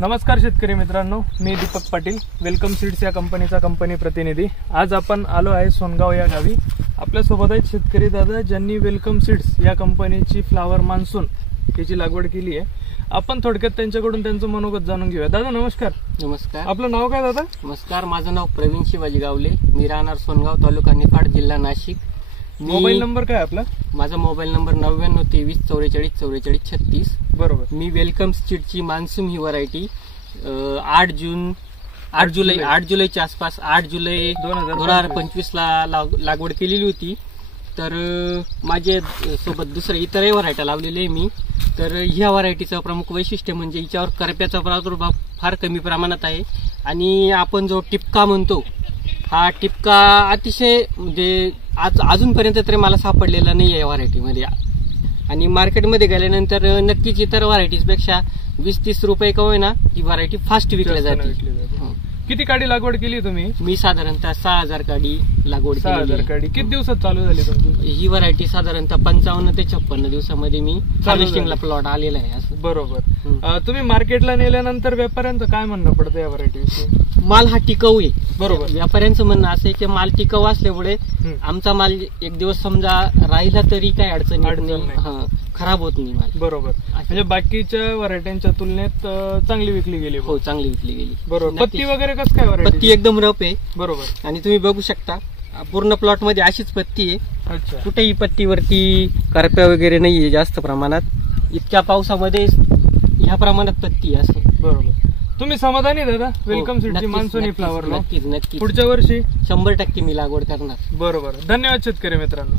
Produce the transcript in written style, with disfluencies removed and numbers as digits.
नमस्कार शेतकरी मित्रांनो, मी दीपक पाटील, वेलकम सीड्स या कंपनीचा कंपनी प्रतिनिधी। आज आपण आलो आहे सोनगाव या गावी। आपल्यासोबत आहेत शेतकरी दादा ज्यांनी वेलकम सीड्स या कंपनीची फ्लावर मान्सून याची लागवड केली आहे। आपण थोडक्यात त्यांच्याकडून त्यांचं मनोगत जाणून घेऊया। दादा नमस्कार। नमस्कार। आपलं नाव काय दादा? नमस्कार, माझं नाव प्रवीण शिवाजी गावले, मी राहणार सोनगाव, तालुका निफाड, जिल्हा नाशिक। मोबाईल नंबर काय आपला? माझा मोबाईल नंबर 9923 44 44 36। बरोबर। मी वेलकम सीडची मान्सून ही व्हरायटी 8 जुलैच्या आसपास 8 जुलै 2025 ला लागवड केलेली होती। तर माझे सोबत दुसरे इतरही व्हरायटी लावलेले आहे मी। तर ह्या व्हरायटीचं प्रमुख वैशिष्ट्य म्हणजे हिच्यावर करप्याचा प्रादुर्भाव फार कमी प्रमाणात आहे आणि आपण जो टिपका म्हणतो, हा टिपका अतिशय म्हणजे अजूनपर्यंत तरी मला सापडलेला नाही आहे या व्हरायटीमध्ये। आणि मार्केटमध्ये गेल्यानंतर नक्कीच इतर व्हरायटीजपेक्षा 20-30 रुपये का होईना ही व्हरायटी फास्ट विकल्या जाते। किती काडी लागवड केली तुम्ही? मी साधारणतः 6000 काडी लागवड 6000 काडी। किती दिवसात चालू झाली तुमची ही व्हरायटी? साधारणतः 55 ते 56 दिवसामध्ये मी हार्वेस्टिंगला प्लॉट आलेला आहे असं। बरोबर। तुम्ही मार्केटला नेल्यानंतर व्यापाऱ्यांचं काय म्हणणं पडतं या व्हरायटीविषयी? माल हा टिकाऊ आहे। बरोबर। व्यापाऱ्यांचं म्हणणं असं आहे की माल टिकाऊ असल्यामुळे आमचा माल एक दिवस समजा राहिला तरी काही अडचण नाही, खराब होत नाही माल। बरोबर। म्हणजे बाकीच्या व्हरायटीच्या तुलनेत चांगली विकली गेली? हो, चांगली विकली गेली। बरोबर। पत्ती वगैरे कसं काय व्हरायटी? पत्ती एकदम रफ आहे। बरोबर। आणि तुम्ही बघू शकता पूर्ण प्लॉट मध्ये अशीच पत्ती आहे। अच्छा। कुठेही पत्तीवरती करप्या वगैरे नाहीये जास्त प्रमाणात। इतक्या पावसामध्ये ह्या प्रमाणात पत्ती असते। बरोबर। तुम्ही समाधानी दादा वेलकम सीडची मान्सून फ्लावर? नक्कीच नक्कीच। पुढच्या वर्षी 100% मी लागवड करणार। बरोबर। धन्यवाद शेतकरी मित्रांनो।